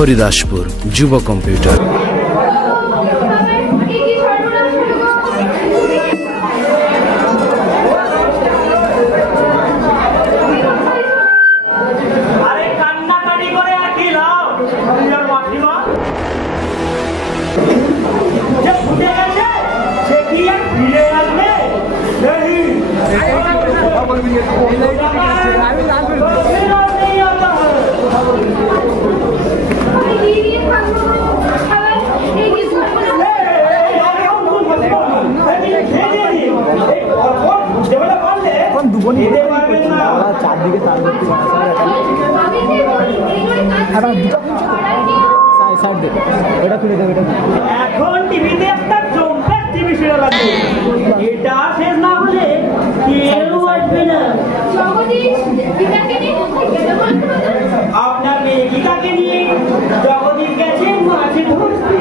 হরিদাসপুর যুব কম্পিউটার। এখন টিভিতে একটা জম্পের টিভি সিরিয়াল আছে, এটা শেষ না হলে কেউ আসবে না। আপনার মেয়ে গীতাকে নিয়ে জগদীশ গেছে মাঝে ধরতে।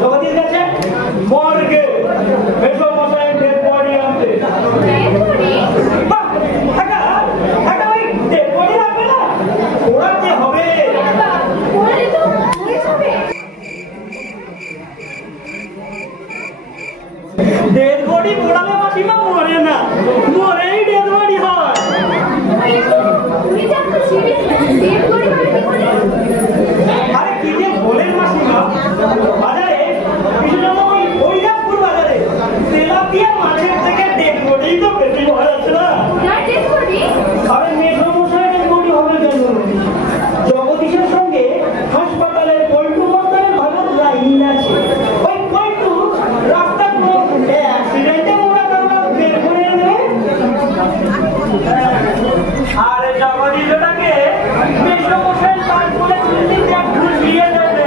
জগদীশ গেছে মর্গে ডেড বডি পোড়ালে মাসিমা মরে না, মরেই ডেড বডি হয়। আরে কি যে বলেন মাসিমা, বাজারে হরিদাসপুর বাজারে তেলাপিয়া মাছের থেকে ডেড বডি তো বেশি ভয় আছে না। আরে মেঘমশাই ডেড বডি হবে কেন? জগদীশের সঙ্গে হাসপাতালের পল্টু মন্ত্রের ভালো লাইন আছে। ওই পল্টু রাস্তা অ্যাক্সিডেন্টে মোড়া কামড়া বের করে এনে আরে জগদীশটাকে মেঘমশাই পার করে দিল্লিতে ঘুরিয়ে দেবে।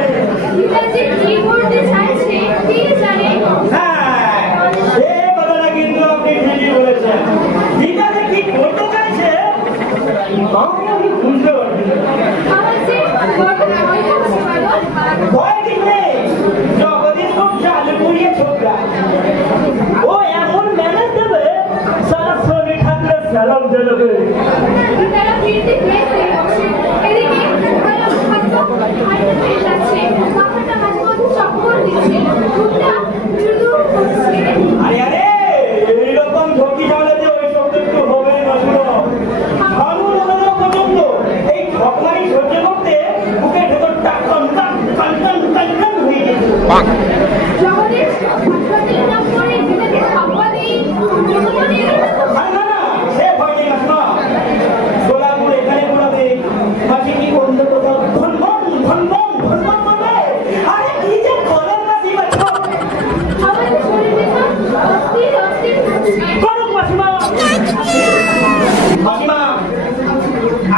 ও এমন ম্যানেজ দেবে সারা শরীর থাকলে স্যালাম দেবে। আরে আরে এইরকম ঝুঁকি ঝামেলাতে ওই শব্দ একটু হবে না। ভালো লোকেরা পর্যন্ত এই ঠকমারি সহ্য করতে বুকে ভেতর টান টান টান টান টান টান হয়ে গেছে।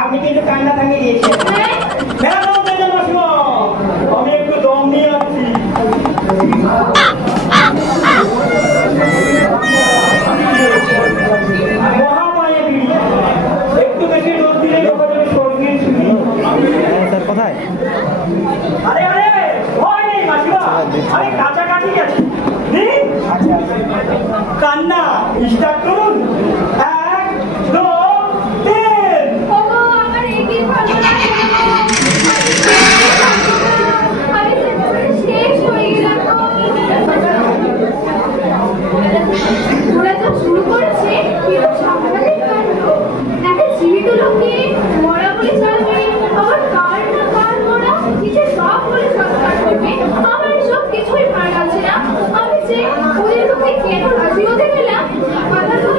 আপনি কিন্তু কান্না থামিয়ে দিয়েছেন। আমি একটু দম নিয়ে আসছি। একটু বেশি ডোজ দিলে স্বর্গের ছুটি। কোথায়? আরে আরে ভয় নেই মাসিমা, আমি কাছাকাছি আছি। কান্না স্টার্ট করুন। 1 2 3। ওরা তো শুরু করেছে কিন্তু সাংঘাতিক কাণ্ড। একটা জীবিতলোকে মরা বলে চলবে, আবার কার না কার মরা নিজের সব বলে সংস্কার করবে। আমার সব কিছুই ভালো লাগছে না। আমি যে ওদের লোকে কেন রাজি হতে গেলাম, কথা তো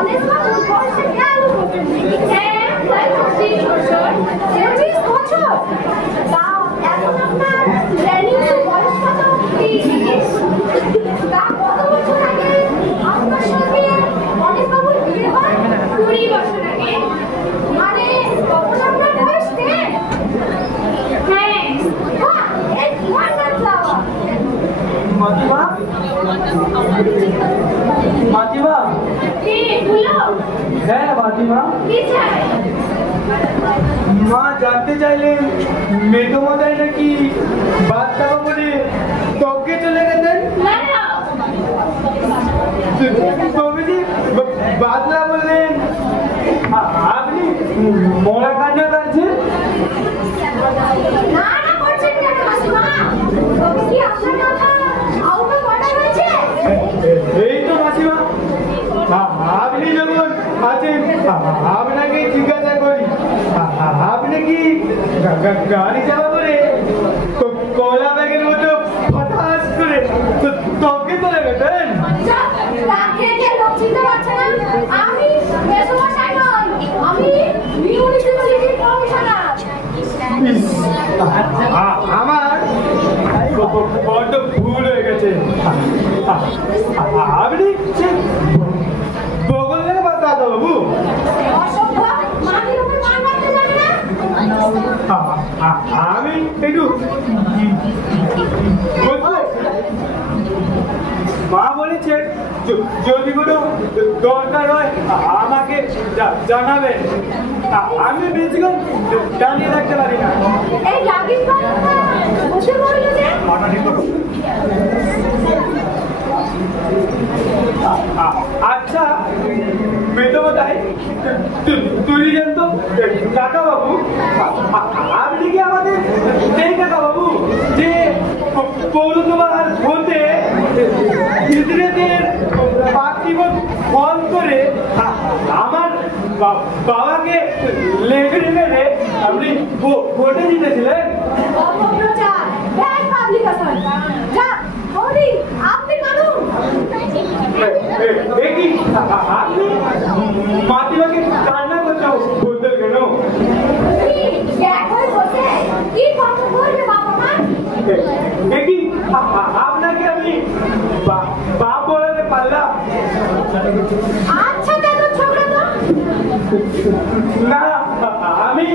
গণেশ বাবুর বয়সে গেল কত? হ্যাঁ, তাই 25 বছর। 25 বছর? তাও এখন আপনার প্ল্যানিংয়ের বয়স কত? 30। তা কত বছর আগে আপনার সঙ্গে গণেশ বাবুর বিয়ে হয়? 20 বছর আগে। মানে তখন আপনার বয়স 10? হ্যাঁ। বাহ, এক ওয়ান্ডারফ্লাওয়ার। মাতিমা মাতিমা কি বলো? হ্যাঁ মাতিমা কি চাই? মা জানতে চাইলেন মেঘমদাই নাকি বাদ দেওয়া বলে তবকে চলে গেছেন। না না, তবে যে বাদলা বললেন আপনি মরা কান্না কাঁদছেন। না না করছেন কেন মাসিমা? তবে কি আপনার কথা আউট অফ অর্ডার হয়েছে? এই তো মাসিমা আপনি যখন আছেন আপনাকে জিজ্ঞাসা করি আপনি কি গাড়ি চালা করে কলা ব্যাগের মতো হঠাৎ করে তবকে চলে গেছেন। তাকে কে লোক চিনতে পারছে না? আমি মেসমশাই নই, আমি মিউনিসিপ্যালিটি কমিশনার। আমার বড্ড ভুল হয়ে গেছে। আপনি বগল থেকে বাদ দাদা বাবু। অসভ্য, মাটির উপর মান রাখতে জানে না? আমি একটু বলবো। মা বলেছেন যদি কোনো দরকার হয় আমাকে জানাবেন। আমি বেশিক্ষণ দাঁড়িয়ে থাকতে পারি না। এই লাগেজ বাবুটা বসে পড়ল যে? আচ্ছা মেধবতাই তুই জানতো কাকা বাবু আপনি কি আমাদের সেই কাকা বাবু যে পৌরসভার হতে ইন্দ্রেদের পার্থিবন ফোন করে আমার বাবাকে লেগে রেখে আপনি ভোটে জিতেছিলেন। অপপ্রচার, ব্যাড পাবলিকেশন। যা, বৌদি, আপনি মানুষ। আপনি মাতিমাকে কান্না করতে বলতে কেন? কি কথা বলবে বাবা মা? আপনাকে আমি বাপ বলাতে পারলাম আচ্ছা দেখো ছোকরা তো না। আমি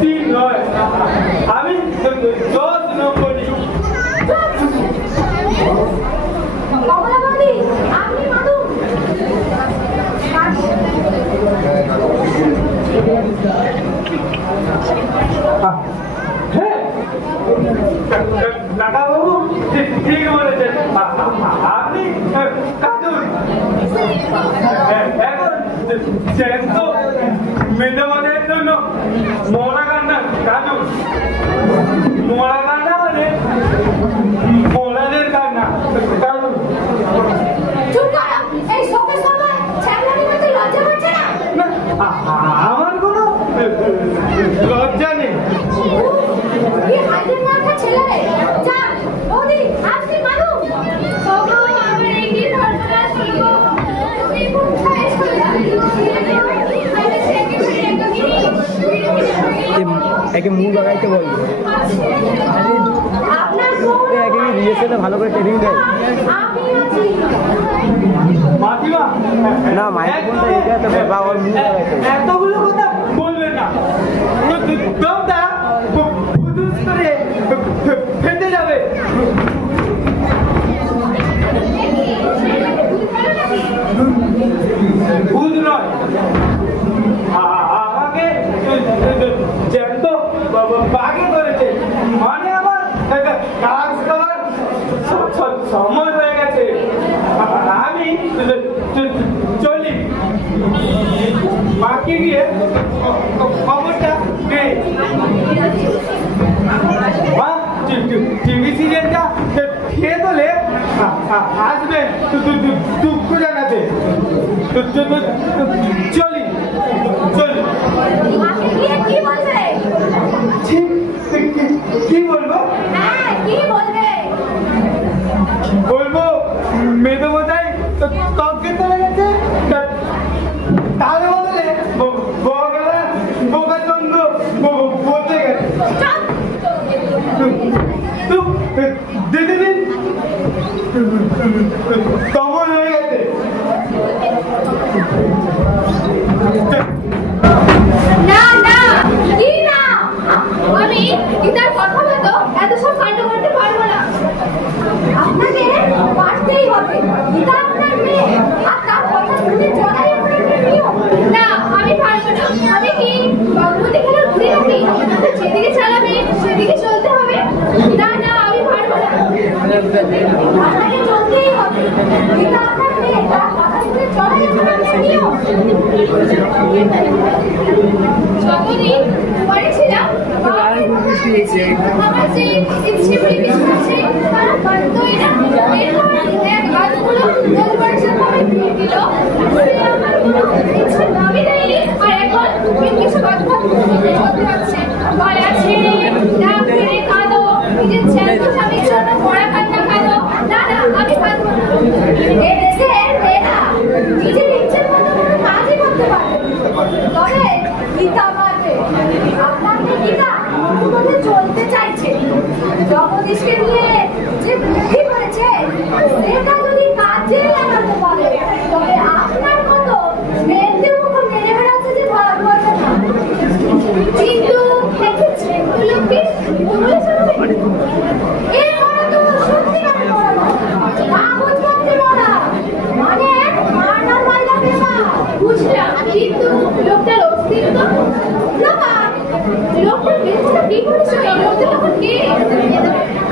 3 নয়, আমি 10 নম্বরই। কমলা বৌদি, আপনি মানুষ। হ্যাঁ দাদা বাবু ঠিক বলেছেন। আপনি কাঁদুন এখন জ্যান্ত মেধমাদের জন্য মরা কান্না কাঁদুন। মরা কান্না মানে মরাদের কান্না কাঁদুন। চুপ করো, এই শোকের সময় ছ্যাবলামি করতে লজ্জা হচ্ছে না? আমার কোনো লজ্জা নেই। কি হাইজেন মার্কা ছেলে রে। যা, বৌদি, আপনি মানুষ। তবু আমার এই কি ধর্মটা শুনবো? তুমি কোথায় চলে যাবে? আমি থেকে ফিরে একে মুখ লাগাইতে বলবো। আপনার বোন একে রিহার্সালে ভালো করে ট্রেনিং দেয় আমি আছি। মাতিমা না, মাইক্রোফোনটা এটাতে বাবা ওর মুখ লাগাইতে বলবো। এতগুলো কথা বলবেন না। দমটা ফুদুস করে ফেটে যাবে। ভূত নয়, আমাকে জ্যান্ত বাঘে করেছে। মানে আমার কাজ করার সময় হয়ে গেছে। আমি চলি। মাকে গিয়ে খবরটা নেই। মা টিভি সিরিয়ালটা খেয়ে তোলে আসবেন দুঃখ জানাতে। চলি চলি। আপনি গিয়ে কি বলবে? কি বলবো? হ্যাঁ, কি বলবে? বলবো মেধবতাই তবকে চলে গেছে। কমন হয়ে গেছে। না না কি না, আমি গীতার কথা মতো এত সব কাণ্ড করতে পারবো না। আপনাকে পারতেই হবে, গীতা আপনার মেয়ে, আর তার কথা শুনে চলাই আপনার নিয়ম। না আমি পারবো না। আমি কি ভগবতী খেলার ঘুরে রাখি? যেদিকে চালাবে সেদিকে চলতে হবে। না না আমি পারবো না। আপনাকে চলতেই হবে, গীতা আপনার মেয়ে, তার কথা শুনে চলাই আপনার নিয়ম। যতদিন বাড়ি ছিলাম আমার যে ইচ্ছে প্রিভিস করছে তারা পারতোই না। এরপর এক গাছগুলো জলবায়ুর ভাবে ফিরে দিল, আমার কোনো ইচ্ছে দাবি দেয়নি। আর এখন কিছু কথা চলতে যাচ্ছে, বলা ছেড়ে ডাক ফিরে কাঁদো, নিজের ছেলে স্বামীর জন্য পড়া কান্না কাঁদো। না না আমি পারবো না। এ দেশের মেয়েরা নিজের ইচ্ছের মতো কোনো কাজই করতে পারে, তবে গীতা পারবে। আপনার গীতা মধ্যে চলতে চাইছে, জগদীশকে নিয়ে যে বুদ্ধি করেছে সেটা যদি কাজে লাগাতে পারে, তবে আপনার মতো মেয়েতে মুখ মেরে বেড়াচ্ছে যে ধরা পড়বে না। কিন্তু একটু ছেলেগুলোকে বলেছে এ মরা তো সত্যিকারের মরা না, কাগজ পত্রে মরা, মানে মারনার মাইলা বেমা। বুঝলাম, কিন্তু লোকটার অস্তিত্ব লোকটার বেশটা কি করেছে? লোকটা তখন কে?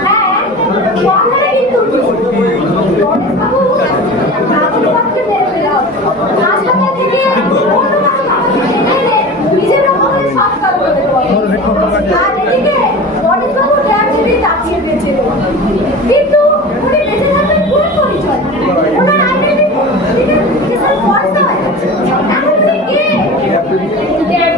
হ্যাঁ কথাটা কিন্তু বাবু কাগজ পত্রে মেরে ফেলাও, হাসপাতাল থেকে অন্য নিজের রকমের সব কাজ করতে পারে। আর এদিকে গণেশবাবু ট্যাক্সি তাকিয়ে দিয়েছিল, কিন্তু উনি বেঁচে থাকবেন পুরো পরিচয়, ওনার আইডেন্টিটি ফলস হয়। এখন উনি কে?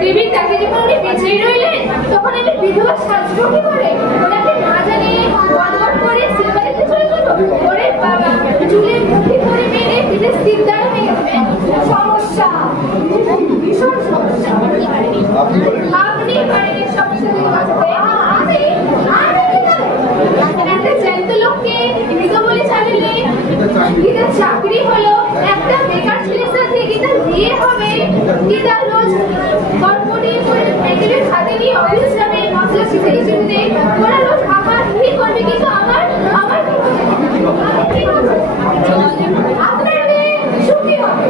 দেবী তাকে যখন উনি বেঁচেই রইলেন তখন আমি বিধবা সাজবো কি করে? ওনাকে না জানিয়ে বদবদ করে সিনেমাতে চলে যাবো? ওরে বাবা, চুলের মুঠি ধরে মেরে পিঠে সিদ্ধার ভেঙে দেবে। সমস্যা, ভীষণ সমস্যা। আপনি পারেন সমস্যা থেকে বাঁচতে। একটা জ্যান্ত লোককে মৃত বলে চালিয়ে গীতার চাকরি হলো, একটা বেকার ছেলের সাথে গীতার বিয়ে হবে, গীতার রোজ গল্পটি করে প্যাকেটের হাতে নিয়ে অফিস যাবে, মশলা শিখতে শিখতে ওরা রোজ খাবার কি করবে, কিন্তু আমার আপনার মেয়ে সুখী হবে,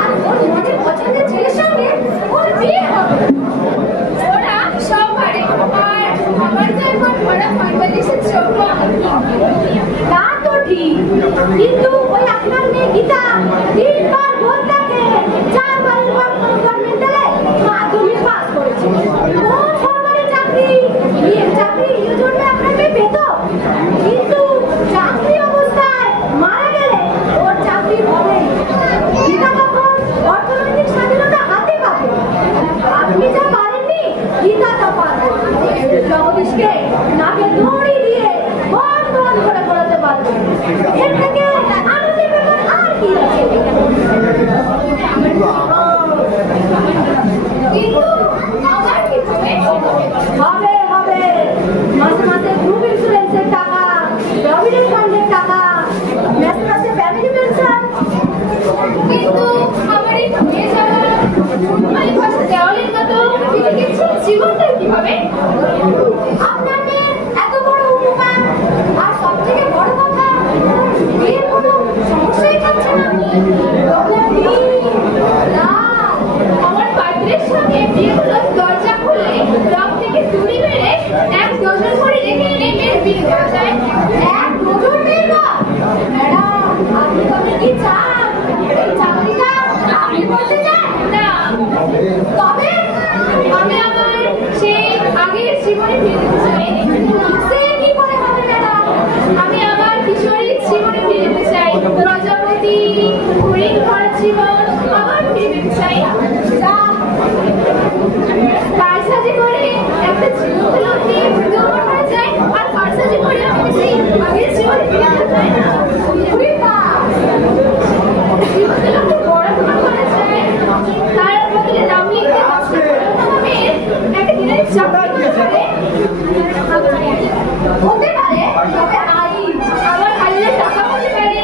আর ওর মনের পছন্দের ছেলের সঙ্গে ওর বিয়ে হবে। ওরা সব পারে, আর আমার তো এখন ওরা বাংলাদেশের চোখ। তা তো ঠিক, কিন্তু ওই আপনার মেয়ে গীতা তিনবার ভোট থাকে, চারবার গভর্নমেন্টালে মাধ্যমিক পাস করেছে। কোন সরকারি চাকরি, বিয়ের চাকরি এই জন্য আপনার মেয়ে পেত, কিন্তু চাকরি অবস্থায় মারা গেলে ওর চাকরি হবে। গীতা তখন অর্থনৈতিক স্বাধীনতা হাতে পাবে। আপনি যা পারেননি গীতা তা পারবে। জগদীশকে নাকে দড়ি দিয়ে বন্ধ করে পড়াতে পারবে। এর থেকে আনন্দের ব্যাপার আর কি আছে? কিন্তু আমার কি হবে? হবে মাসে মাসে গ্রুপ ইন্স্যুরেন্সের টাকা, প্রভিডেন্ট ফান্ডের টাকা, মাসে মাসে ফ্যামিলি পেনশন। কিন্তু আমার এই মেয়ে যাওয়া মানে পাশে দেওয়ালের মতো জীবনটা কিভাবে? আপনার মেয়ের এত বড় উপকার, আর সব থেকে বড় কথা বিয়ের কোনো সমস্যাই থাকছে না। আমার পাত্রের সঙ্গে বিয়ে হলো, দরজা খুলে রক থেকে চুরি মেরে 1 ডজন করে রেখে এনে মেয়ের বিয়ে দেওয়া যায়। 1 ডজন মেয়ের রক? ম্যাডাম আপনি তবে কি চান এই চাকরিটা আপনি করতে চান? না, তবে আমি আমার সেই আগের জীবনে ফিরে যেতে চাই। সে কি করে হবে ম্যাডাম? আমি আমার কিশোরীর জীবনে ফিরে যেতে চাই, প্রজাপতি হরিণ ঘর জীবন আবার ফিরে যেতে চাই। কারসাজি করে একটা জীবন লোককে বিধবা করা যায়, আর কারসাজি করে আমি সেই আগের জীবনে ফিরে যেতে চাই না। জীবন লোককে পড়াশোনা করা যায়, তার বদলে নাম লিখে একটা দিনের চাকরি হতে পারে, তবে আমার আল্লাহ টাকা হতে পারে,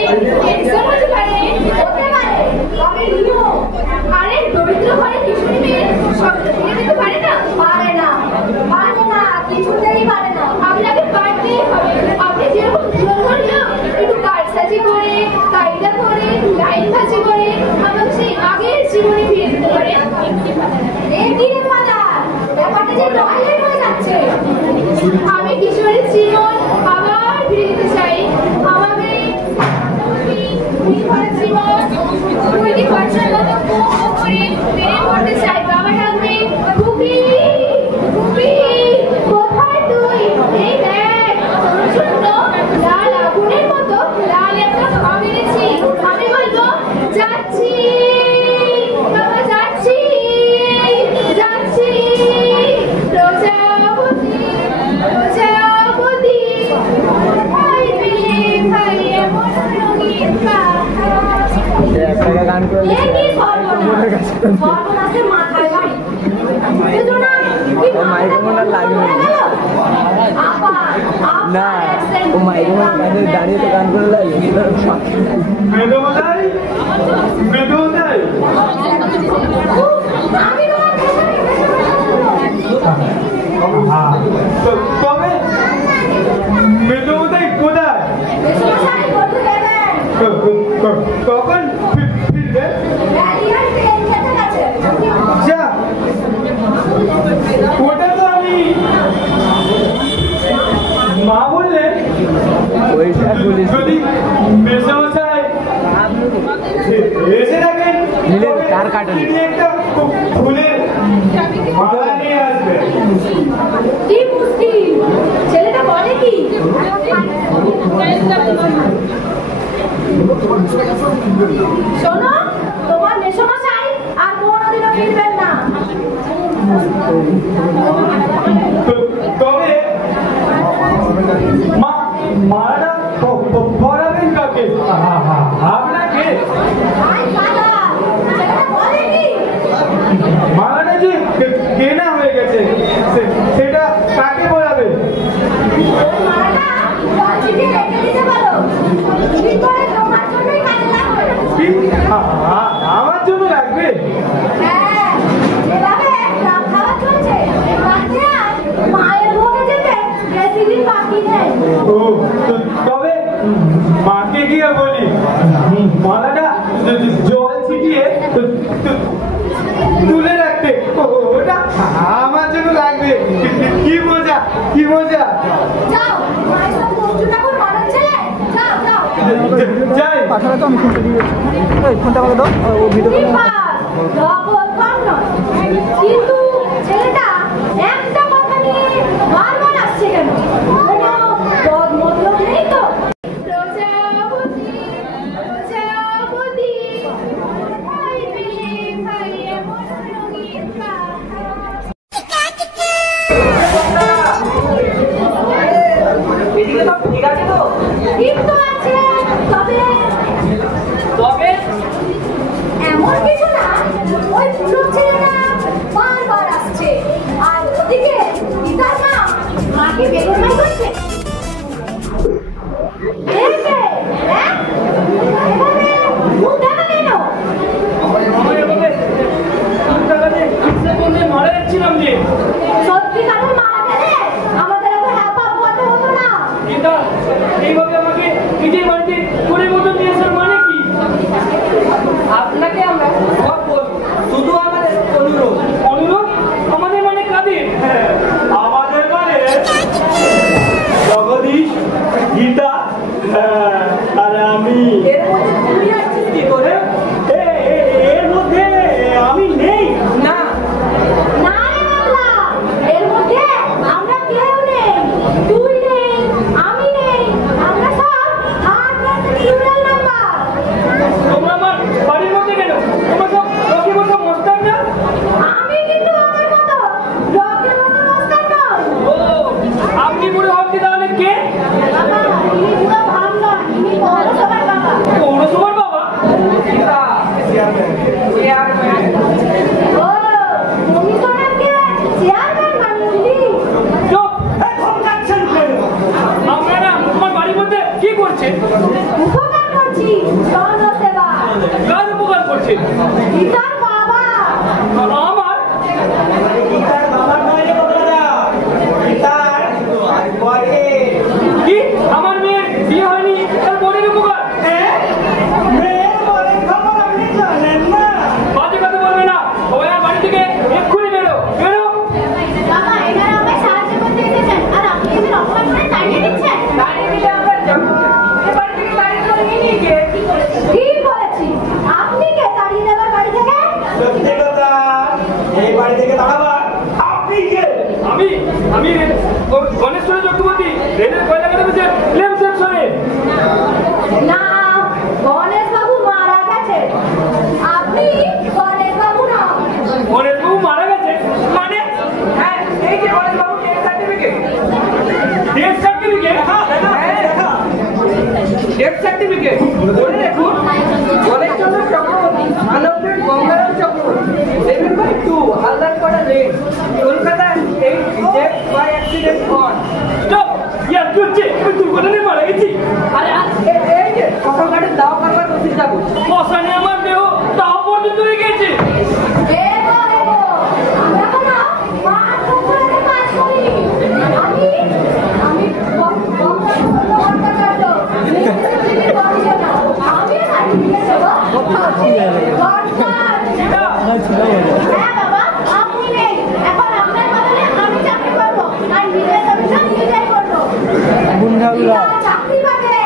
মাসিমা তুই কি খরচার মতো করে মেরে পড়তে চাই বাবা ডাকবে গুপি গুপি কোথায় তুই এই দেখ প্রচন্ড লাল আগুনের মতো লাল একটা ঘা মেরেছি আমি বলবো যাচ্ছি বাবা যাচ্ছি যাচ্ছি প্রজাপতি প্রজাপতি ভাই পেলে ভাই এমন রঙিন পাখা একটা গান করে এ কি সর্বনাশ সর্বনাশের মাথায় বাড়ি বেদনা কি মাইক্রোফোনটা লাগবে আপা না ও মাইক্রোফোন দাঁড়িয়ে তো গান করে লাগে বেদমদাই বেদমদাই আমি তবে বেদমদাই কোথায় বেশমশাই করতে দেবেন কখন ফিরবে ব্যারিয়ার ট্রেন খেতে গেছে আচ্ছা ওটা তো আমি মা বললেন ওইটা পুলিশ যদি মেসমশাই এসে থাকেন নীলের কার কাটেনি? তিনি একটা ফুলের মালা নিয়ে আসবে কি মুশকিল ছেলেটা বলে কি শোনো তোমার মেসমশাই আর কোনোদিনও ফিরবেন না তবে মালাটা পরাবেন কাকে আপনাকে আই দাদা ছেলেটা বলে কি মালাটা যে কেনা হয়ে গেছে সেটা কাকে পরাবে ওই মালাটা লজিকে রেখে দিতে পারো ঠিক করে তোমার জন্যই কাজে লাগবে কি আমার জন্য লাগবে হ্যাঁ এভাবে রাত খাওয়া চলছে রাতে আর মায়ের ভোগে যেতে বেশি দিন বাকি নেই ও তবে মাকে গিয়ে বলি মালাটা জল ছিটিয়ে তুলে রাখতে ওটা আমার জন্য লাগবে কি মজা কি মজা যাও মায়ের সব বন্ধু ঠাকুর মানার ছেলে যাও যাও যাই পাঠালে তো আমি ফোনটা দিয়ে ওই ফোনটা বলে দাও ও ভিডিও ঠিক জগৎ কম নয় কিন্তু ছেলেটা একটা কথা নিয়ে বারবার আসছে কেন কোনো পদ মতলব নেই তো প্রজাপতি প্রজাপতি ভাই পেলে ভাই এমন রঙিন পাখা এদিকে সব ঠিক আছে তো? ঠিক তো আছে তবে তবে এমন কিছু না ওই পুরো ছেলেটা বারবার আসছে আর ওদিকে পিতার মা মাকে বেদনাই করছে এই যে, হ্যাঁ? এভাবে মুখ ঢাকা কেন? মারা যাচ্ছিলাম যে সত্যিকারের মারা গেলে আমাদের এত হ্যাপা পোয়াতে হতো না গীতা এইভাবে আমাকে নিজের বাড়িতে করে মতন নিয়ে আসার মানে কি আপনাকে আমরা সব বলবো, শুধু আমাদের অনুরোধ। অনুরোধ আমাদের মানে কাদের আমাদের মানে জগদীশ গীতা আর আমি এর মধ্যে তুমি আছিস কি করে? এর মধ্যে আমি নেই না, না রে বাবলা এর মধ্যে আমরা কেউ নেই তুই নেই আমি নেই আমরা সব হাত হাতে প্লুরাল নাম্বার তোমরা আমার বাড়ির মধ্যে কেন তোমরা সব রকি মতো মস্তান না আমি কিন্তু আমার মতো রকের মতো মস্তান নই ও আপনি পুরো হচ্ছে তাহলে কে বাবা ইনি পুরো ভাব নয় ইনি পৌরসভার বাবা পৌরসভার বাবা গীতা, চেয়ারম্যান। ও কমিশনারকে চেয়ারম্যান বানিয়ে দিলি চুপ ধমকাচ্ছেন কেন আপনারা তোমার বাড়ির মধ্যে কি করছেন উপকার করছি জনসেবা কার উপকার করছেন গীতার বাবা আমার গীতার বাবার নয় রে বাবারা, গীতার বরে। কি আমার মেয়ের বিয়ে হয়নি তার বোনের উপকার মেয়ের বরের খবর আপনি জানেন না? বাজে কথা বলবে না সবাই আর বাড়ি থেকে এক্ষুনি বেরো বেরো বাবা এনারা আমায় সাহায্য করতে এসেছেন আর আপনি এদের অপমান করে তাড়িয়ে দিচ্ছেন তাড়িয়ে দিলে আমরা যাবো। এ বাড়ি থেকে তাড়িয়ে করে নিয়ে গিয়ে ঠিক বলেছে ট্রেনের কয়লা কেটে বলছে ক্লেম সেকশনে। না, গণেশ বাবু মারা গেছে। আপনি গণেশ বাবু না। গণেশ বাবু মারা গেছে মানে? হ্যাঁ, এই যে গণেশ বাবু ডেথ সার্টিফিকেট। Death certificate? হ্যাঁ দেখা। ডেথ সার্টিফিকেট বলে দেখুন, Ganeshchandra Chakraborty, Manabdeb Gangaram Chakraborty, 7/2 Haldarpara lane, Kolkata 8 death by accident on. Stop! ইয়ার কি হচ্ছে? আমি দুর্ঘটনায় মারা গেছি। আরে এই যে শ্মশান ঘাটের দাও কারবার রসিদ যাবো। শ্মশানে আমার দেহ দাও পর্যন্ত হয়ে গেছে। দেখো, আমরা কোনো পাঁচ বছরের কাজ করি। আমি ভট্টাচার্য, মিউনিসিপ্যালিটি কমিশনার। আমি সার্টিফিকেট দেবো। হ্যাঁ বাবা, আপনি নেই। এখন আপনার বদলে আমি চাকরি করবো। আর নিজের কমিশন নিজেই করবো। চাকরি পাবে।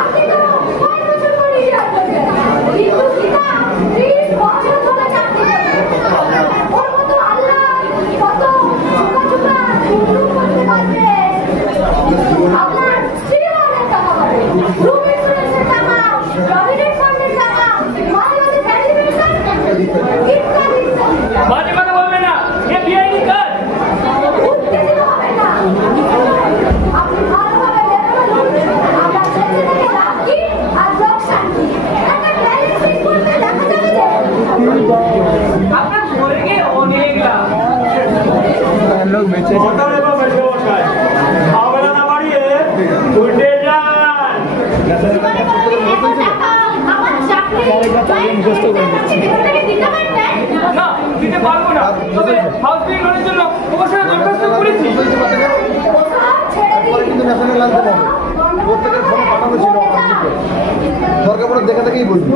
আপনি তো 5 বছর পরেই রাখবেন। কিন্তু গীতা 30 বছর ধরে চাকরি করে। ওর মতো আল্লাহ কত ছোট শুরু করতে পারবে। আপনার স্ত্রী অনেক টাকা পাবে। গ্রুপ ইন্স্যুরেন্সের টাকা, প্রভিডেন্ট ফান্ডের টাকা, মাঝে মাঝে স্যানিটেশন ইত্যাদি। বাজে কথা বলবে না, এ বেআইনি কাজ। উত্তেজিত হবে না। আপনি ভালোভাবে দেখুন, আমরা ছেলে থেকে রাখি আর লোকসান কি। একটা ব্যালেন্সিং করতে দেখা যাবে যে আপনার মরে গিয়ে অনেক লাভ। लोग बेचे সকালে বা বেশি বসায় আবেলা না বাড়িয়ে উল্টে যান। জীবনে কোনোদিন এত টাকা আমার চাকরি থেকে দিতে পারতেন? না, দিতে পারবো না। তবে হাউস বিল্ডিং লোনের জন্য তোমার সাথে দরখাস্ত করেছি। ওসব ছেড়ে দিন। কিন্তু ন্যাশনাল আনতে পারবো প্রত্যেকের ফোন পাঠানো ছিল আমার দিকে দরকার পড়ে দেখে দেখেই বলবি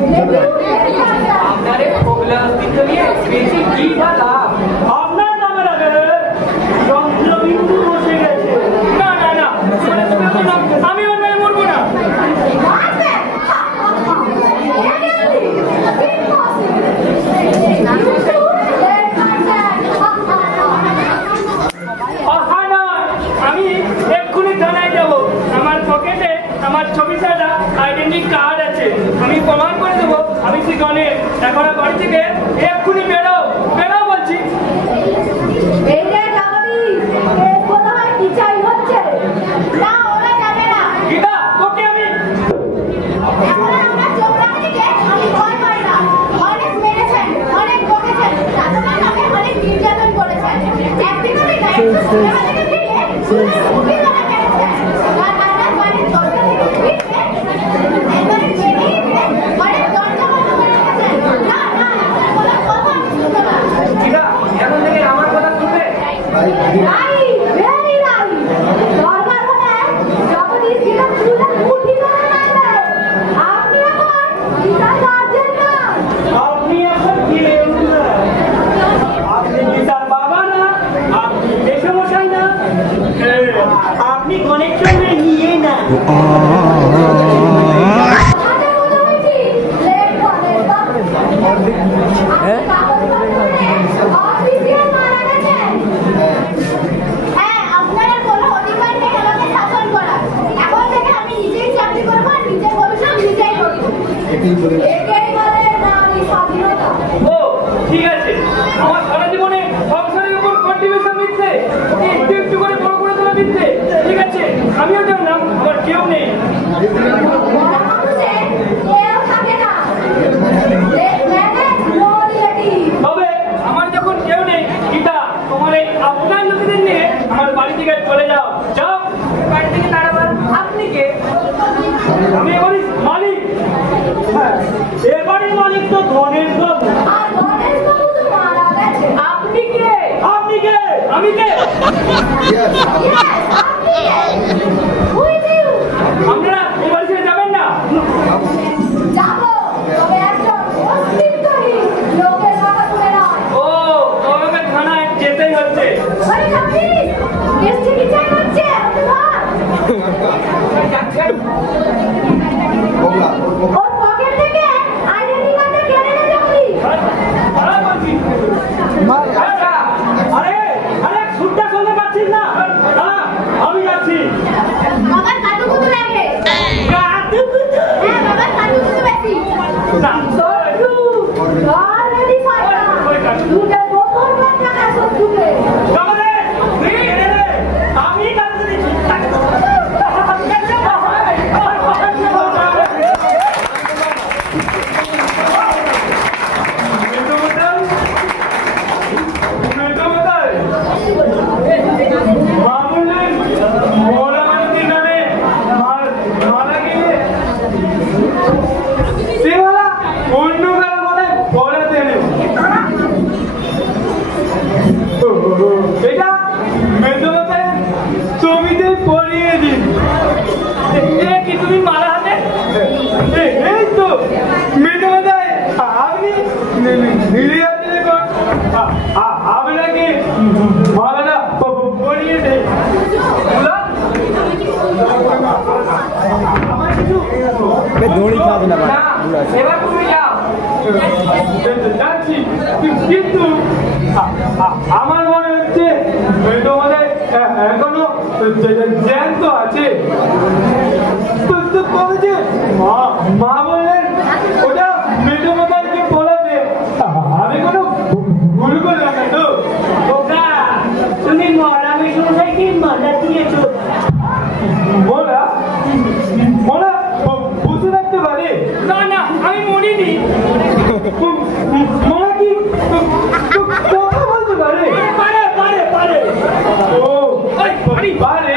আপনার এই পপুলার অস্তিত্ব নিয়ে বেশি কি বা লাভ? আপনার নামে রাখে চন্দ্রবিন্দু বসে গেছে। না না না, আমি অন্যায় মরবো না। Impossible. না, আমি এক্ষুনি থানায় যাবো। আমার পকেটে আমার 24টা আইডেন্টি কার্ড আছে। আমি প্রমাণ করে দেবো আমি শ্রী গণেশ। এখন বাড়ি থেকে এক্ষুনি বেরো বেরো বলছি। এই যে যাবি, এর কোথায় কি চাই হচ্ছে? না, ওরা যাবে না। গীতা, তোকে আমি এখন আমরা চোখরানিকে আমি ভয় পাই না। অনেক মেরেছেন, অনেক বকেছেন, তাছাড়া নামে অনেক নির্যাতন করেছেন। একদিন আমি গাড়িতে সিনেমা থেকে ফিরে শুনে মুভি ধরে মেরেছেন। আর আমরা বাড়ির দরজা থেকে ফিরতে একবারে বেরিয়ে গিয়ে ঘরের দরজা বন্ধ করে রেখেছেন। না না, আপনার বলার কথা আমি শুনবো না। গীতা, এখন থেকে আমার কথা শুনবে। Right, very right. দরকার হলে জগদীশ গীতা চুলে মুঠি ধরে রাখবে। আপনি এখন গীতার গার্জেন না। আপনি এখন কি উঠলেন? আপনি গীতার বাবা না, আপনি দেশমশাই না, আপনি গণেশচন্দ্রের নিয়ে না। হাতে কথা বলছি, লেট করে বাবু। আপনি কাগজপত্র অফিসিয়াল মারা গেছেন। হ্যাঁ, আপনার আর কোনো অধিকার নেই আমাকে শাসন করার। এখন থেকে আমি নিজেই চাকরি করবো আর নিজের ভবিষ্যৎ নিজেই করবো। একেই বলে নারী স্বাধীনতা। ও ঠিক আছে, আমার সারা জীবনে সংসারের উপর কন্ট্রিবিউশন দিচ্ছে, একটু একটু করে বড় করে তোলা দিচ্ছে। ঠিক আছে, আমিও জানলাম আমার কেউ নেই। বড় মানুষের কেউ থাকে না। Let manage no relative. তবে আমার যখন কেউ নেই, গীতা, তোমার এই আপনার লোকেদের নিয়ে আমার বাড়ি থেকে চলে যাও। যাও বাড়ি থেকে দাঁড়াবার। আপনি কে? আমি এবারই মালিক। হ্যাঁ, এবারের মালিক তো গণেশ বাবু। আর গণেশ বাবু তো মারা গেছে। আপনি কে? আপনি কে? আমি কে? Yes, আপনি কে? Who is you? আপনারা এই বাড়ি ছেড়ে যাবেন না? যাবো, তবে একজন অস্তিত্বহীন লোকের কথা শুনে নয়। ও, তোমাকে থানায় যেতেই হচ্ছে। আরে আপনি এসছি কি চাই হচ্ছে? ওকে ধর। ওর পকেট থেকে আইডেন্টি কার্ডটা কেড়ে নে জলদি। ভাড়া বলছি। আরে আরে সুটটা শুনতে পাচ্ছিস না? আমি যাচ্ছি। Already fighter. You can go for one as of today. আমি কাছে দিচ্ছি এটা মেজবাতে জমিতে পড়িয়ে দিন কি তুমি মারা হাতে এই তো মেজবাতে আপনি নিরিয়াতে আপনাকে মালাটা পড়িয়ে দেয় দড়ি কাজ না এবার তুমি যাও যাচ্ছি কিন্তু আমার মনে হচ্ছে তোমাদের এখনো জ্যান্ত আছে মা বললেন ওটা মেজমাতাকে পড়াবে আমি কোনো ভুল করলাম না তো তুমি মরা মেশাই কি মালা দিয়েছো মোরা মোরা বুঝে রাখতে পারে না না আমি মরিনি মোরা কি কথা বলতে পারে পারে পারে পারে ও পারে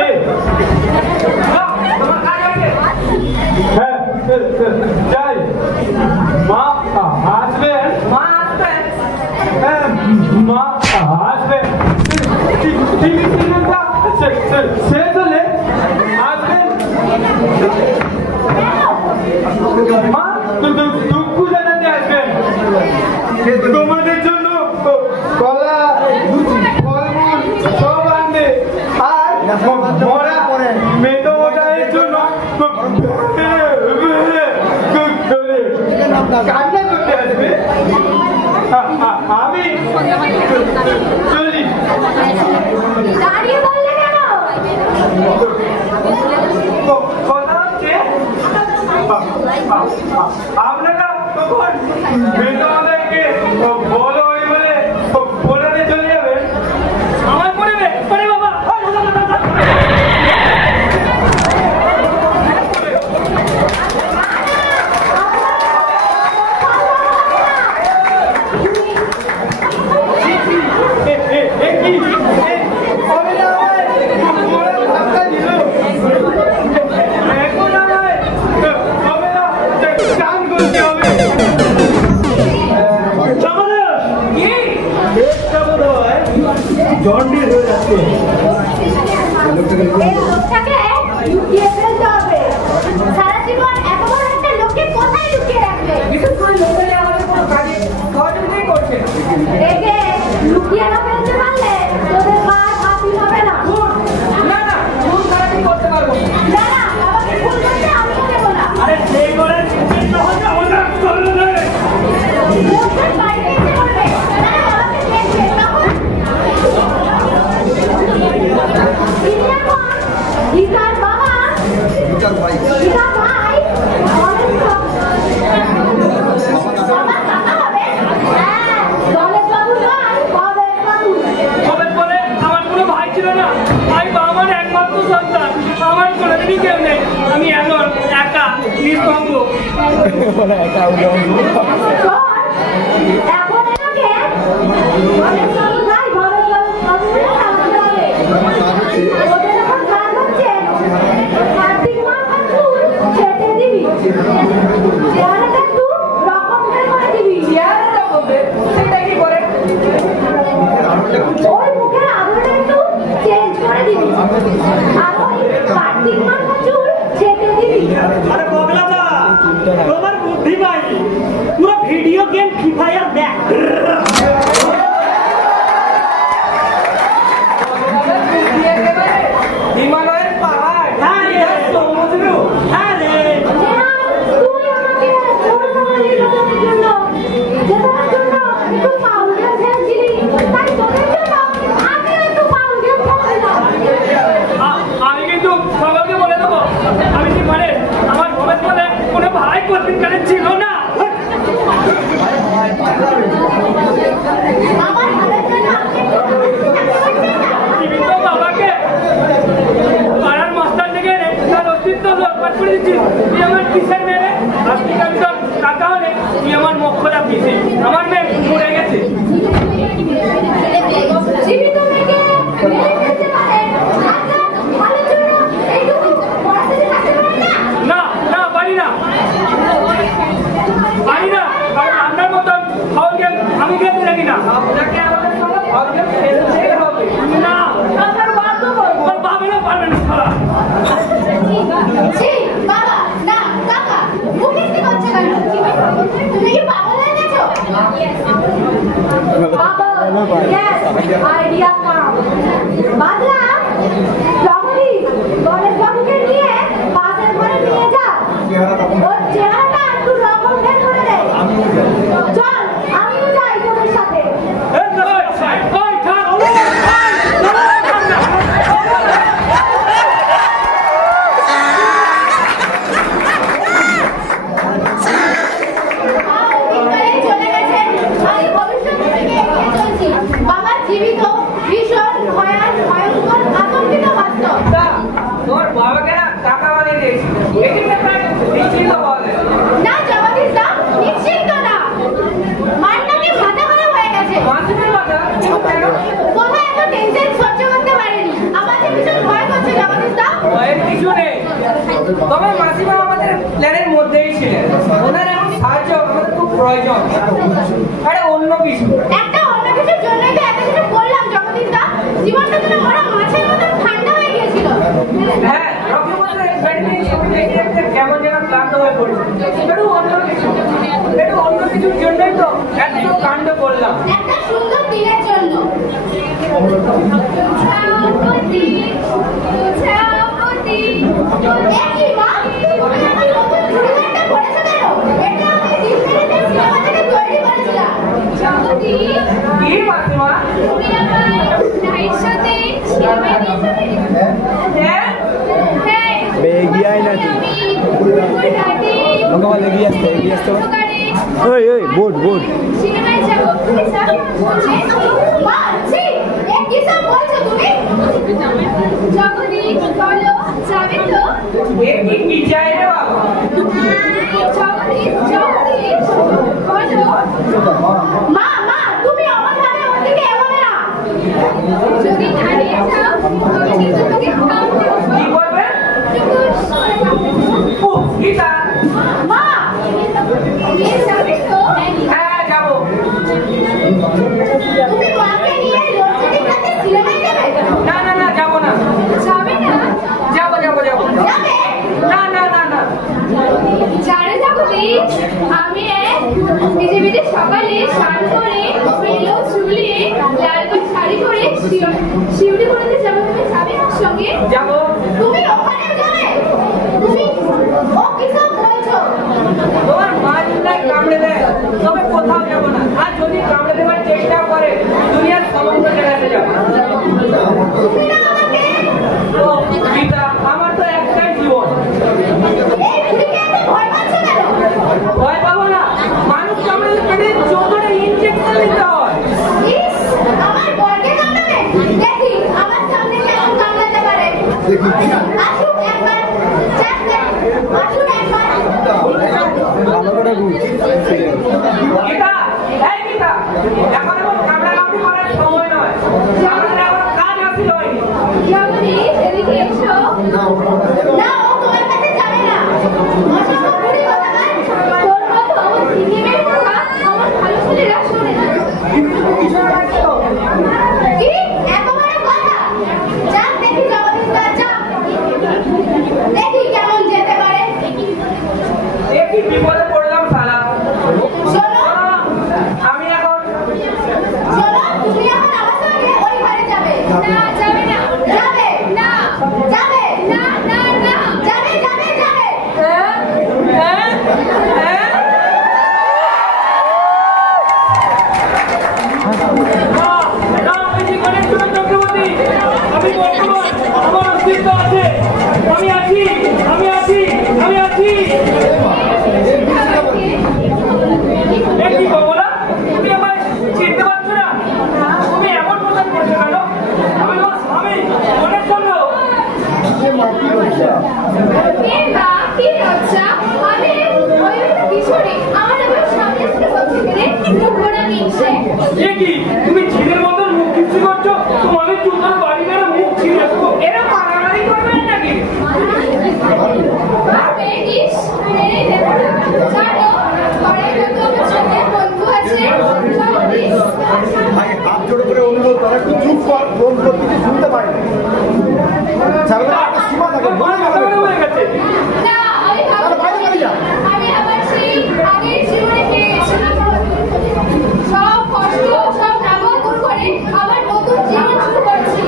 তোমার কাজ আছে হ্যাঁ যাই মা আসবেন মা আসবেন হ্যাঁ মা আসবেন শেষ হলে আসবেন মা দুঃখ জানাতে আসবেন তোমাদের জন্য কলা ফলমূল সব আনবে আর মরা মেয়েদের জন্য কান্না করতে আসবে আমি চলি দাঁড়িয়ে বললে কেন? কথা হচ্ছে আপনারা তখন মেয়েদেরকে বলো বলে বলে চলে যাবেন আমার পড়বে পড়ে বাবা এখন আমায় চান করতে হবে কাকা হলে তুই আমার মক্ষরা পিসি আমার মেয়ে মরে গেছে জীবিত মেয়েকে মেরে ফেলতে পারে আচ্ছা ভালো জন্য এইটুকু পড়াশোনা থাকতে পারে না না পারি না কারণ আপনার মতন ফাউল গেম আমি খেলতে জানি না আপনাকে আমাদের সঙ্গে ফাউল গেম খেলতেই হবে না আপনার বাবা পারবে না খেলা জি বাবা না কাকা মুখে কি করছো কেন তুমি কি পাগল হয়ে গেছো বাবা ইয়েস আইডিয়া কাম বাদলা রমণী গণেশ বাবুকে নিয়ে পাশের ঘরে নিয়ে যা ওর চেহারাটা একটু রকম বের করে দে চল আমিও যাই তোদের সাথে জীবিত ভীষণ ভয়ঙ্কর আতঙ্কিত বাস্তব তোর বাবাকে না টাকা বানিয়ে দিয়েছি এদিকে প্রায় নিশ্চিন্ত বলে না জগদীশ দা নিশ্চিন্ত না মারটা কি মাথা খারাপ হয়ে গেছে মাসিমের কথা কোথায় এত টেনশন সহ্য করতে পারেনি আমার যে ভীষণ ভয় করছে জগদীশ দা ভয়ের কিছু নেই তবে মাসিমা আমাদের প্ল্যানের মধ্যেই ছিলেন ওনার এখন সাহায্য আমাদের খুব প্রয়োজন আরে অন্য কিছু একটা অন্য কিছুর জন্যই তো এত কিছু করলাম জগদীশ দা জীবনটা যেন মরা মাছের মতো ঠান্ডা হয়ে গিয়েছিল হ্যাঁ রকমদের ব্যাটারি ছবি দেখে দেখে কেমন যেন ক্লান্ত হয়ে পড়েছে একটু অন্য কিছুর জন্যই তো এত কাণ্ড করলাম একটা সুন্দর দিনের জন্য একই মা তুমি আমার নতুন চুড়িদারটা পরেছো কেন এটা আমি দিন থেকে সিনেমা থেকে তৈরি করেছিলাম জগদীশ কি মাসিমা তুমি আমার নাইট শোতে সিনেমায় নিয়ে যাবে হ্যাঁ হ্যাঁ বেগিয়াই নাকি তোমার আমাকে এগিয়ে আসতে ওই বোর্ড সিনেমায় যাবো তুমি যাবে মা জি কি সব বলছো তুমি জগদীশ বলো যাবে তো এ কি চাই রে বাবা জগদীশ বলো মা তুমি আমার নামে ওদিকে এগোবে না যদি দাঁড়িয়ে যাও তবে কিন্তু তোকে খাওয়া কি করবে গীতা মা নিয়ে যাবে তো হ্যাঁ যাবো তুমি মাকে নিয়ে লোডশেডিং রাতে সিনেমায় যাবে না যাবো না যাবে না যাবো যাবে না জানে জগদীশ আমি এক বিজেপিতে সকালে স্নান করে বেলো চুলিয়ে লাল করে শাড়ি পরে শিউলি করতে যাবো তুমি যাবে আমার সঙ্গে যাবো তুমি ওখানে যাবে তুমি ও কি সব বলছো তোমার মা যদি কামড়ে দেয় তবে কোথাও যাবো না আর যদি কামড়ে দেওয়ার চেষ্টা করে দুনিয়ার সমস্ত জায়গাতে যাবো তুমি না আমাকে তো গীতা আমার তো একটাই জীবন এই বুড়িকে এত ভয় পাচ্ছো কেন ভয় পাবো না মানুষ কামড়ে পেটে চোখে ইনজেকশন দিতে হয় ইস আমার বর্গে কামড়াবে দেখি আমার সামনে কেমন কামড়াতে পারে আসুক একবার আসুক একবার ভালো করে বুঝ গীতা এই গীতা এখন কামড়াকামড়ি করার সময় নয় আমাদের এখন কাজ হাসিল হয়নি জগদীশ এদিকে এসো না ও তোমার কাছে যাবে না অসম্ভব বুড়ি কোথাকার তোর মতো সিনেমের কথা আমার ভালো ছেলেরা শোনে না কি এত বড় কথা যাক দেখি জগদীশ দা যাক দেখি কেমন যেতে পারে একই বিপদে পড়লাম শালা শোনো আমি এখন তুমি এখন আমার সঙ্গে ওই ঘরে যাবে না যাবে না যাবে না যাবে না যাবে আমি জীবনের চূড়া চক্রবর্তী আমি বর্তমান আমার অস্তিত্ব আছে আমি আছি কি বলা তুমি আমায় চিনতে পারছো না তুমি এমন কথা করছো কেন আমি মনে করলো কি লজ্জা আমি ওই ঘোড়া মিশে এ কি তুমি ঝিলের মতন মুখ খিস্তি করছো? তোমাদের জুতোর বাড়ি মেরে মুখ ছিঁড়ে আসবো। এরা মারামারি করবেন নাকি? বেটিস এই দেখো জানো ঘরে যত আমার সাথে বন্ধু আছে ভাই হাত জোড়ো করে অনুরোধ তারা একটু চুপ কর, ফোন করতে শুনতে পাই না। ঝামেলা একটা সীমা থাকে, বলে যাবে। হয়ে গেছে। না আমি আমি আবার সেই আগের জীবনে পেয়ে গেছিলাম সব কষ্ট সব রাগও দূর করে আবার নতুন জীবন শুরু করছি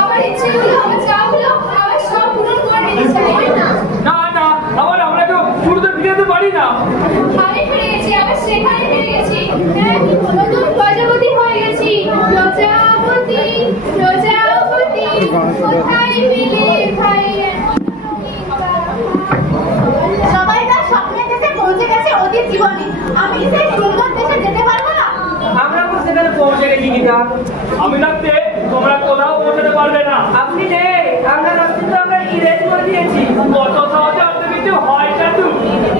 আমার ইচ্ছেগুলো আমার চাওগুলো আবার সব পূরণ করে নিতে চাই না না না, আবার আমরা কেউ শুরুতে ফিরে পারি না। আমি ফিরে গেছি আবার সেখানে ফিরে গেছি নতুন প্রজাপতি হয়ে গেছি প্রজাপতি প্রজাপতি কোথায় মিলে ভাইয়ের সবাই তার স্বপ্নের দেশে পৌঁছে গেছে অতীত জীবনে আমি কি সেই সুন্দর দেশে যেতে পারবো না আমরা তো সেখানে পৌঁছে গেছি গীতা। আমি থাকতে তোমরা কোথাও পৌঁছাতে পারবে না। আপনি নেই, আমরা রাস্তা তো আমরা ইরেজ করে দিয়েছি। কত সহজে অত কিছু হয় জাদু।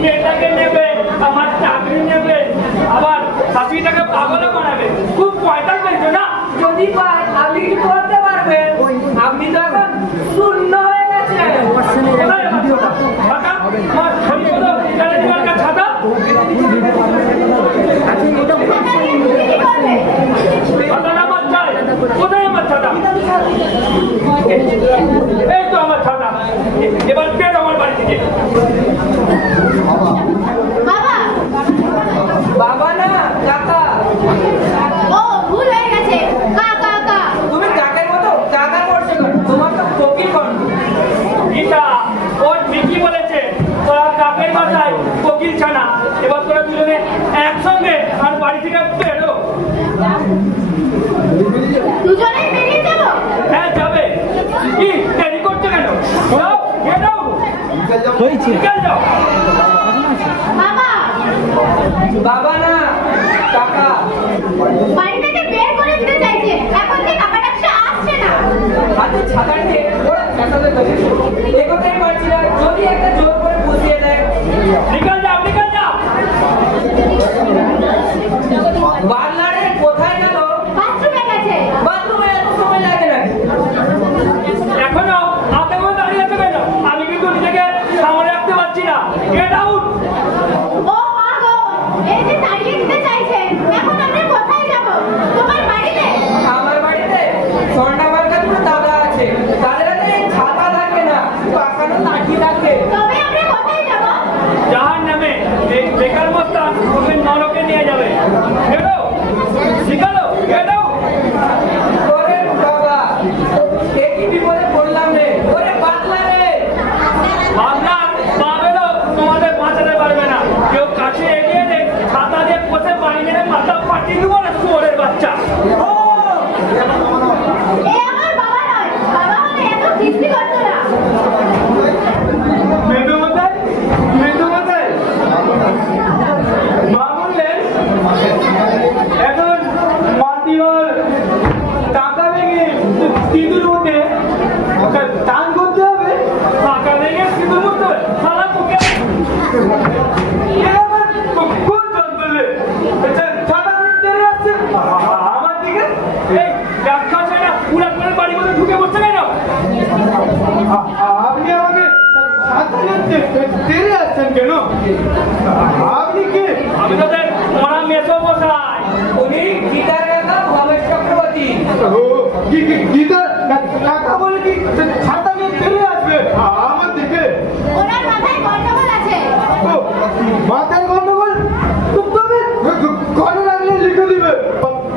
মেয়েটাকে নেবে, আমার চাকরি নেবে, আবার শাশুড়িটাকে পাগলও বানাবে। খুব পয়সা পেয়েছো না? যদি পাই আপনি কি করতে পারবেন? আপনি তো এখন শূন্য হয়ে গেছেন। কোথায় আমার ছাতা? ছাতা? আমার হরিপদ চারিদিকে একটা ছাতা? ছাতাটা আমার চাই। কোথায় আমার ছাতা? এই তো আমার ছাতা। এবার বের আমার বাড়ি থেকে। বাবা বাবা না, কাকা। ও ভুল হয়ে গেছে কাকা কাকা তুমি কাকার মতো কাকা করছো কেন? তোমার তো ফকির কণ্ঠ। গীতা, ও ঠিকই বলেছে। তোরা কাকের বাসায় ফকির ছানা। এবার তোরা দুজনে একসঙ্গে আর বাড়ি থেকে বেরো। দুজনেই বেরিয়ে যাবো হ্যাঁ, যাবে। কি দেরি করছো কেন? যাও, বেরো। বিকেল যাও। বাবা বাবা না, কাকা। বাড়ি থেকে বের করে দিতে চাইছে এখন যে কাকা ডাকছে আসছে না হাতে ছাতা নিয়ে ওরা চেঁচাতে থাকে। এগোতেই পারছি না, যদি একটা জোর করে বুঝিয়ে দেয়। নিকাল যাও, নিকাল যাও। বার্নারে কোথায় গেল? বাথরুমে গেছে বাথরুমে এত সময় লাগে নাকি? এখনো হাতে করে দাঁড়িয়ে আছে কেন? আমি কিন্তু নিজেকে সামনে রাখতে পারছি না। Get out. ও মা গো এই যে তাড়িয়ে দিতে চাইছে এখন আমরা কোথায় যাব তোমার বাড়িতে আমার বাড়িতে সন্ডা মার্কা দুটো দাদা আছে। তাদের হাতে ছাতা থাকে না, পাকানো লাঠি থাকে। তবে আমরা কোথায় যাব জাহান নামে এই বেকার বস্তা ওকে নরকে নিয়ে যাবে। বেরো, শিখালো, বেরো। ওরে বাবা, এ কি বিপদে পড়লাম রে। ওরে পাতলা রে। ভাবলাম পা বেরো, তোমাদের বাঁচাতে পারবে না। কেউ কাছে এগিয়ে দেখ, ছাতা দিয়ে কষে পানি মেরে মাথা ফাটিয়ে দেবো না, শুয়োরের বাচ্চা। ও এ আমার বাবা নয় বাবা হলে এত কিস্তি করতো না মেদুমতাই, মেদুমতাই। মা বললেন এখন মাটির টাকা ভেঙে সিঁদুর মধ্যে টান করতে হবে। টাকা ভেঙে সিঁদুর মধ্যে সারা পোকে কোন জন বললে? ছাতা তেরে আসছে আমার দিকে। এই দেখা যায় না, পুরা করে বাড়ির মধ্যে ঢুকে পড়ছে কেন? আপনি আমাকে তেরে আসছেন কেন? আপনি কে? আমি তোদের মরা মেসো মশাই। উনি গীতার কাকা ভবেশ চক্রবর্তী। গীতা কাকা বলে কি ছাতা নিয়ে তেরে আসবে আমার দিকে? ওনার মাথায় গন্ডগোল আছে মাথায় গন্ডগোল? তবে ঘরে লাগলে লিখে দিবে।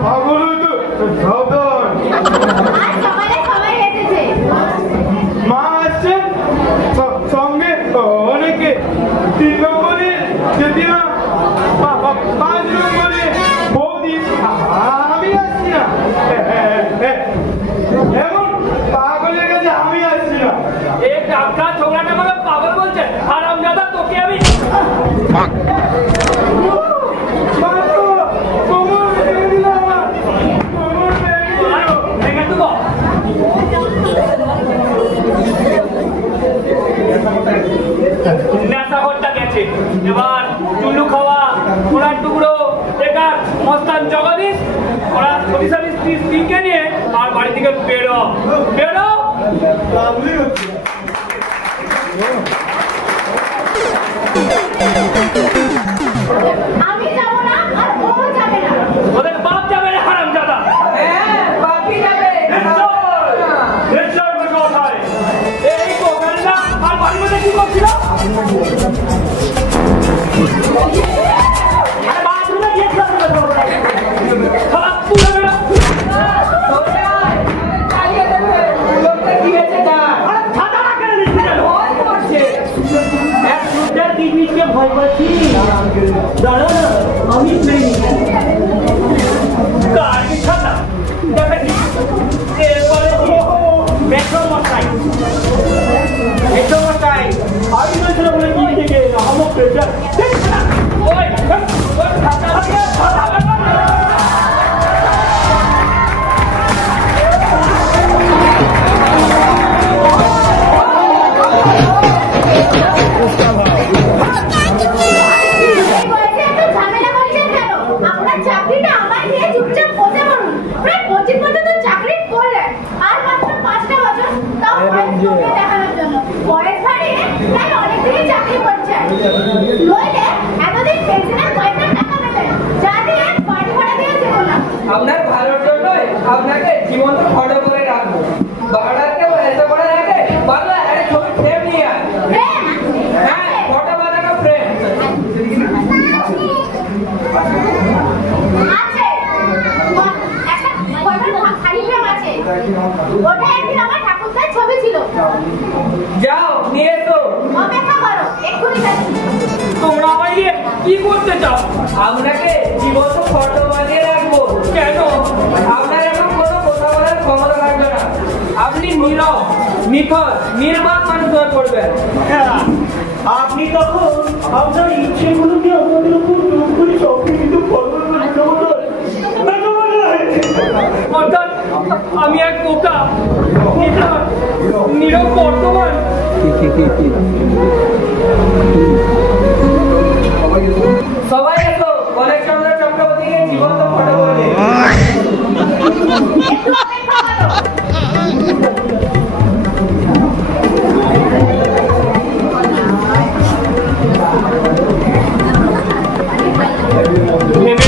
পাগল হয়তো সাবধান। আজ সকালে সবাই এসেছে মা আসছে, সঙ্গে অনেকে। 3 নম্বরে জেঠিমা, 5 নম্বরে বৌদি। আমি আসছি না। এমন পাগলের কাছে আমি স্ত্রীকে নিয়ে আর বাড়ি থেকে বেরো বেরো। আমি যাবো না আর ও যাবে না। ওদের বাপ যাবে না হারামজাদা। হ্যাঁ বাপি যাবে। এই কোকালটা আর বাড়ির মধ্যে কি করছিল? বাথরুমে গিয়েছিলাম। খারাপ পুরো বেরো। চালিয়ে দেবে লোকটা কি হয়েছে যা ছাতাটা কেন নিচ্ছি কেন? ভয় করছে। এক সুন্দর দিদিকে ভয় পাচ্ছি। দাঁড়া আমি কার কি ছাতা? দেখেছি এরপরে মেট্রো মশাই আমি বলছিলাম বলে কি থেকে আমার প্রেশার ওই ছাতা এই বয়সে এত ঝামেলা করছেন কেন? আপনার চাকরিটা আমার দিয়ে চুপচাপ বসে পড়ুন। প্রায় 25 বছর তো চাকরি করলেন, আর মাত্র 5টা বছর তাও বয়সকে দেখানোর জন্য। বয়স বাড়িয়ে প্রায় অনেকদিনই চাকরি করছেন। নইলে এতদিন পেনশনের কয়েকটা টাকা পেতেন, যা দিয়ে বাড়ি ভাড়া দিয়ে যেত না। আপনার ভালোর জন্যই আপনাকে জীবন্ত ফটো করে রাখবো। বাড়াকে এত করে রাখে বাংলা একটা ছবি ফ্রেম নিয়ে আয়। প্রেম? হ্যাঁ ফটো বানানো ফ্রেম। আছে। একটা খালি ফ্রেম আছে। ওটা একদিন আমার ঠাকুরদার ছবি ছিল। যাও নিয়ে তো। অপেক্ষা করো, এক্ষুনি যাচ্ছি। তোমরা আমায় নিয়ে কি করতে চাও? আপনাকে জীবন্ত ফটো বানিয়ে রাখবো। কেন? আপনার এখন কোনো কথা বলার ক্ষমতা থাকবে না। আপনি নীরব নিখর নির্বাক মানুষ হয়ে পড়বেন। আপনি তখন আপনার ইচ্ছেগুলোকে আমাদের উপর যোগ করে সবকে কিন্তু অর্থাৎ আমি এক বোকা নিখর নীরব বর্তমান। সবাই এসো গণেশচন্দ্র চক্রবর্তীকে জীবন্ত ফটো বলে। একটু অপেক্ষা করো। ভেবে